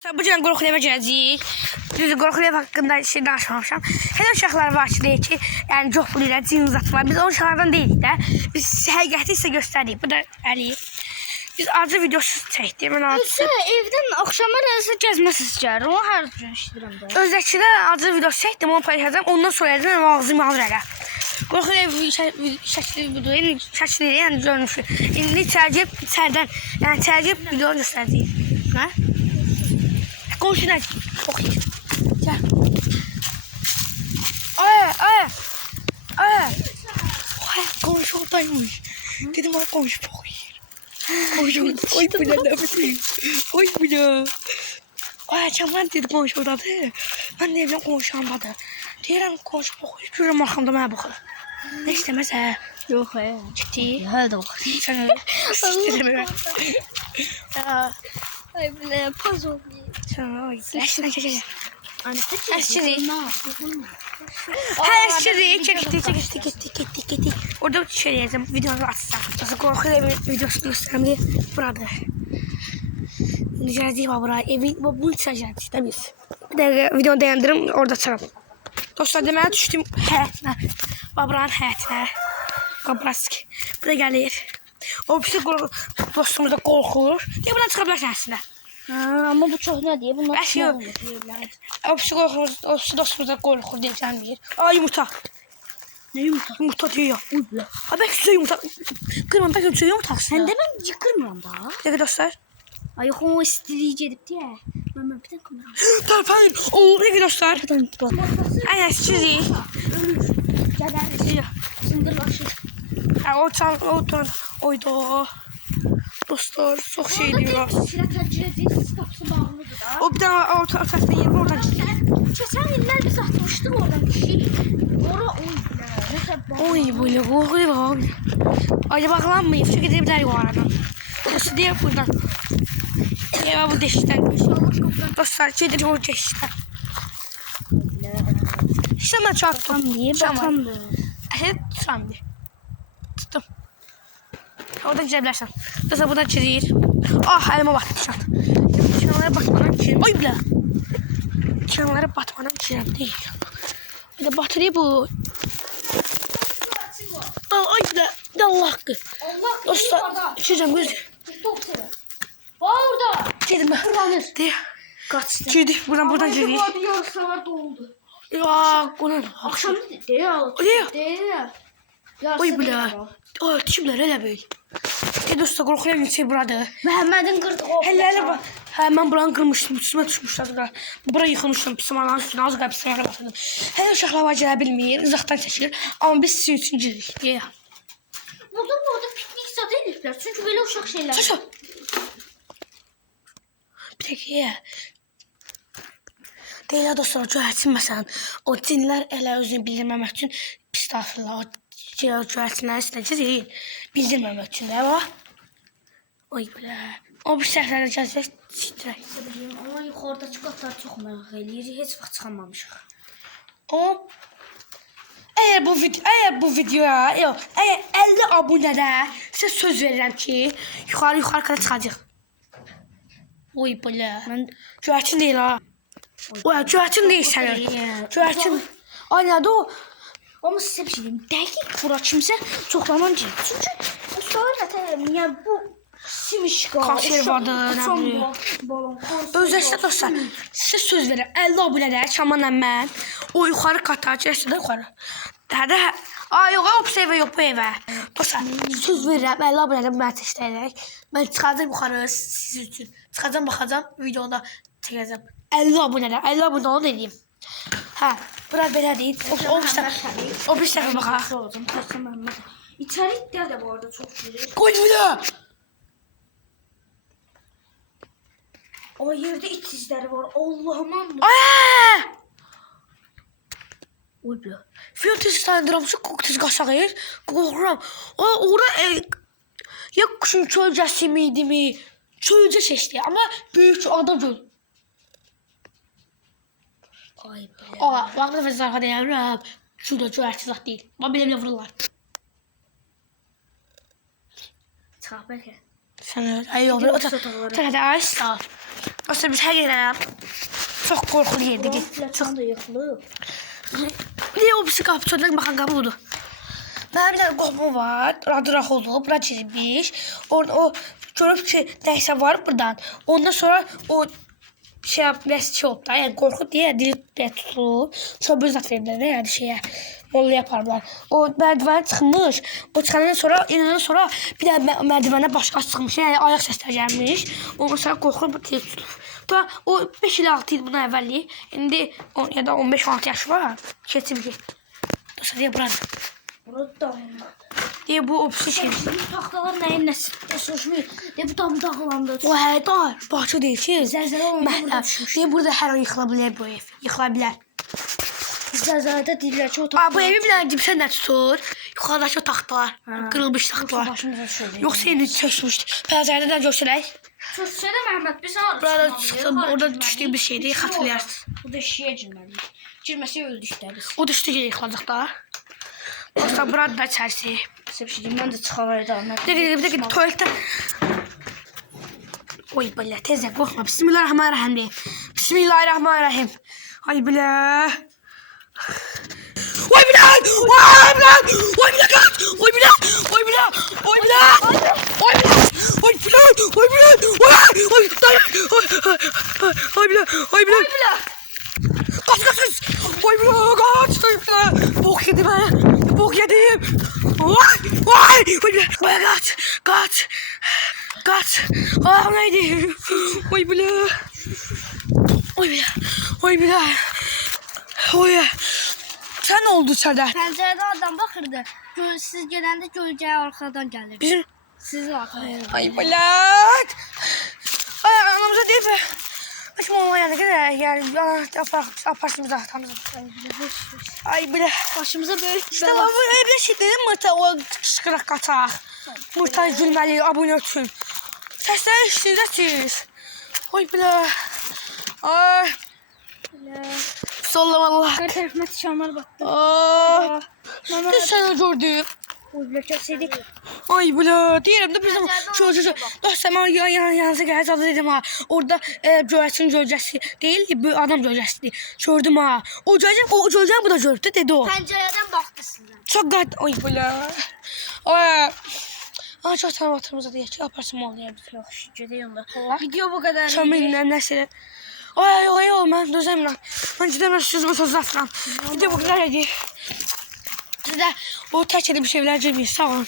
Bu gün qorxu evə gələcəyik. Düzdür, qorxu ev haqqında şey danışmamışam. Hələ uşaqlar var ki, deyir ki, yəni çox bilirlər, cin zat var. Biz o uşaqlardan deyilik də. Biz həqiqəti isə göstərik. Bu da Əli. Biz acı videosu çəkdik. Mən acı. Evdən axşama nəsə gəzməsiz gəlir. Onu hər gün işləyirəm də. Özdəki də acı videosu çəkdim, onu paylaşacağım. Ondan sonra yazdım, ağzımı alır hələ. Qorxu ev şəkli budur. Şəkli yəni görünüşü. İndi içərdən, yəni içərdən videonu göstərəcəyik. Nə? Qonşuna çok iyi. Gel. Ay. Komşu oradaymış. Dedim bana komşu çok iyi. Komşu oy bu ne demek? Oy bu ne? Ay çaman dedi komşu oradadır. Ben de evden komşu almadı. Deyirəm komşu çok iyi. Görürüm arkamda mənə baxır. Ne istemez ha? Yox, Ciddi. Hə də bax. Sen öyle. Ay belə paz oldu. Sen oy. Gel. Anne Çekti. Orada şöyle yazdım. Videonu açsam. Nasıl korkuyor videosu göstermeye. Burada. Rica edeyim buraya. Evin bunu çəkəcəyik işte biz. Bir dəqiqə videonu dayandırım. Orada çıxarım. Dostlar deməli düşdüm həyətinə. Babranın həyətinə. Qabraski. Bu da gəlir. O birisi dostumuz da qorxur. Deyə buradan çıxa bilərsən əslində. Ama bu çok ne diye bunlar Əşi yox. O birisi dostumuz da qorxur deyə gəlmir. Ay yumurta. Ne yumurta? Yumurta deyir. Ha bəlkə sizə yumurta. Qırmam bəlkə sizə yumurta aksın. Sen de ben yıkırmıyorum da. Dəqiqə dostlar. Ay yok o istirici edip diye. Ben bir tane kamera. Tərpənin. Oo dəqiqə dostlar. Bir tane bak. Ay sizi. Geber. Sindir başı. Oyda. Dostlar çok şey diyor. Silah təcrübə edirsiniz, qapısı bağlıdır da. O bir tane ortasında yer var oradan. Keçən illər biz atmışdıq oradan kişi. Ora Oy böyle korkuyor. Ay baklanmayın. Şu gidebilir o aradan. Nasıl diye buradan. Ya bu deşten. Dostlar şeydir o deşten. İşte ben çarptım. Niye bakamdı? Evet sandı. Tuttum. Oradan çizebilirsin. Dostlar buradan çizir. Ah elime battı şu an. Kenarlara batmadan çizelim. Oy bile. Kenarlara batmadan çizelim değil. Bir de batırıyor bu. Ay bile. De Allah hakkı. Dostlar çizeceğim gözü. Var orada. Çizdim ben. Kırlanır. Diye. Kaçtı. Çizdik buradan çizdik. Yarısalar doldu. Ya onun. Akşam değil. Değil. Değil. Oy bile. Ay dişimler hele böyle. Dostlar korkuyorum yüksek burada. Məhəmmədin qırdı. Hele bak. Ha ben buranı kırmıştım. Üstüme düşmüşler da. Burayı yıkılmıştım. Pısımanın üstüne az kadar pısımana batırdım. Hele uşaqlar var gələ bilmir. Uzaqdan çekilir. Ama biz sizin üçün giririk. Yeah. Burada piknik zad eləyiblər. Çünki belə uşaq şeylər. Çək. Bir tek ya. Deyil dostlar, cöhətin məsələn. O cinlər elə özünü bildirməmək üçün pis daxırlar. O cöhətinləri istəyəcək bildirməmək üçün də var. Oy belə. O bir səhvlərdə gəzək titrək. Amma yuxarıdakı qatlar çox maraq eləyir. Heç vaxt çıxamamışıq. O Əgər bu videoya, yox, əgər 50 abunədə sizə söz verirəm ki, yuxarı qədər çıxacaq. Oy belə. Mən Cöhətin deyil ha. Oy, cöhətin deyil sənin. Cöhətin. Ay nədir o? Amma sizə bir şey deyim. Dəqiq bura kimsə çoxlanan gəlir. Çünki bu söhbət niyə bu simişqa, Konservadır, nə bilim. Özəşdə dostlar, sizə söz verirəm. 50 abunədə Şamanla mən o yuxarı qata keçsə də yuxarı. Dədə, ay yox, o evə yox bu evə. Dostlar, söz verirəm 50 abunədə bu məni təşkiləyərək. Mən çıxacağım yuxarı siz üçün. Çıxacağım, baxacağım, videoda çəkəcəm. 50 abunədə, 50 abunə onu deyim. Hə, bura belə deyil. O bir səfə baxaq. İçəriklər də bu arada çox girir. Qoy video. O yerdə it izləri var. Allah'ım. Ay! Oy bə. Filtres standıramsı koktez qaşağıyır. Qorxuram. Orada ya kuşun çölcəsi miydi mi? Çölcə seçdi ama büyük adam göl. Ay bə. Vaxtı və zarfa deyirəm. Şurada cöhərsiz zat deyil. Bana belə vururlar. Çıx bəlkə. Sen öyle. Ay yok. Sen de ay sağ. Dostlar biz hər yerə çox qorxulu yerdə Buranın getdik. plakası da yıxılıb. Bir de o birisi qapı çöldək baxan qapı budur. Mənim bir dənə qohumum var, adı Rax olub, bura girmiş. Orada o görüb ki, nəysə var buradan. Ondan sonra o şey nəsə olub da, yəni qorxub deyə dili tutulub. Sonra bir zat veriblər, yəni şeyə, molla yaparlar. O mərdivenə çıxmış, o çıxandan sonra, inandan sonra bir də mərdivənə başqa çıxmış, yəni ayaq səslər gəlmiş. Ondan sonra qorxub dili tutulub. Da o 5 il 6 il bundan əvvəlli, indi ya da 15-16 yaşı var, keçib getdi. Dostlar, deyə buradır. Burada dağılmadı. Deyə bu opsi şey. Bu taxtalar nəyin nəsi soruşmuyor. Bu tam dağılandı. O hədar, bahçe deyil ki. Zəlzələ olanda burada Məhləb. düşmüş. Deyə burada hər an yıxıla bilər bu ev. Yıxıla bilər. Zəlzələdə deyirlər ki, o Aa, taxtalar. bu evi bir dənə dibsən nə tutur? Yuxarıdakı taxtalar, qırılmış taxtalar. Başımıza şöyle. Yoxsa indi çəkmişdi. Pəncərədə də göstərək. Söyle Mehmet biz arası. Burada çıxdı, orada düşdüyü bir şeydi, xatırlayarsınız. Bu da şişeye girmeliyiz. Girmesi öldük de biz. O düşdü ki, yıxılacaq da. Dostlar, burada da içərisi. Size bir şey diyeyim, ben de çıkamayı da Ahmet. Bir dəqiqə, tualetdə. Oy belə, tezə qorxma. Bismillahirrahmanirrahim deyim. Bismillahirrahmanirrahim. Ay belə. Oy belə! Oy belə! Oy belə qaç! Oy belə! Oy belə! Oy belə! Oy belə! Oy belə! Oy belə! Oy belə! Oy belə! Kaç kaç! Oy belə! Kaç! Oy belə! Bok yedim ben! Bok yedim! Oy! Oy! Oy belə! Oy kaç! Kaç! Kaç! Ah neydi? Oy belə! Oy belə! Oy belə! Oy! Sen ne oldu içeride? Pencerede adam bakırdı. Siz gelende gölgeye arkadan gelir. Bizim... Sizin arkadan. Ay bırak! Ay anamıza deyip... Açma olma yani yani yaparsın bize ahtamıza. Ay bırak. Başımıza böyle İşte bu evde şey dedim Mırta o kışkırık kaçak. Mırta gülmeli abone olsun. Sesler işleyeceksiniz. Ay bırak. Ay. Sallam Allah. Her tarafıma tişanlar baktı. Aa. Mama Ne sen gördüm? o blokasıydık. Ay bula diyelim de bizim şu dostlar ben yanınıza geleceğiz dedim ha. Orada Gölgesin gölgesi değil bu adam gölgesi gördüm ha. O gölge bu da gördü dedi o. Pencereden baktı size. Çok gat ay bula. Ay. Ay çok tanımatımıza diye şey yaparsın mı oluyor? Yok şükür değil onlar. Video bu kadar. Çömelinden nesile. Ay ben dözemiyorum. Ben cidden sözümü söz laflam. Video bu kadar hadi. Size o terk edip bir şeyler cebir sağ olun.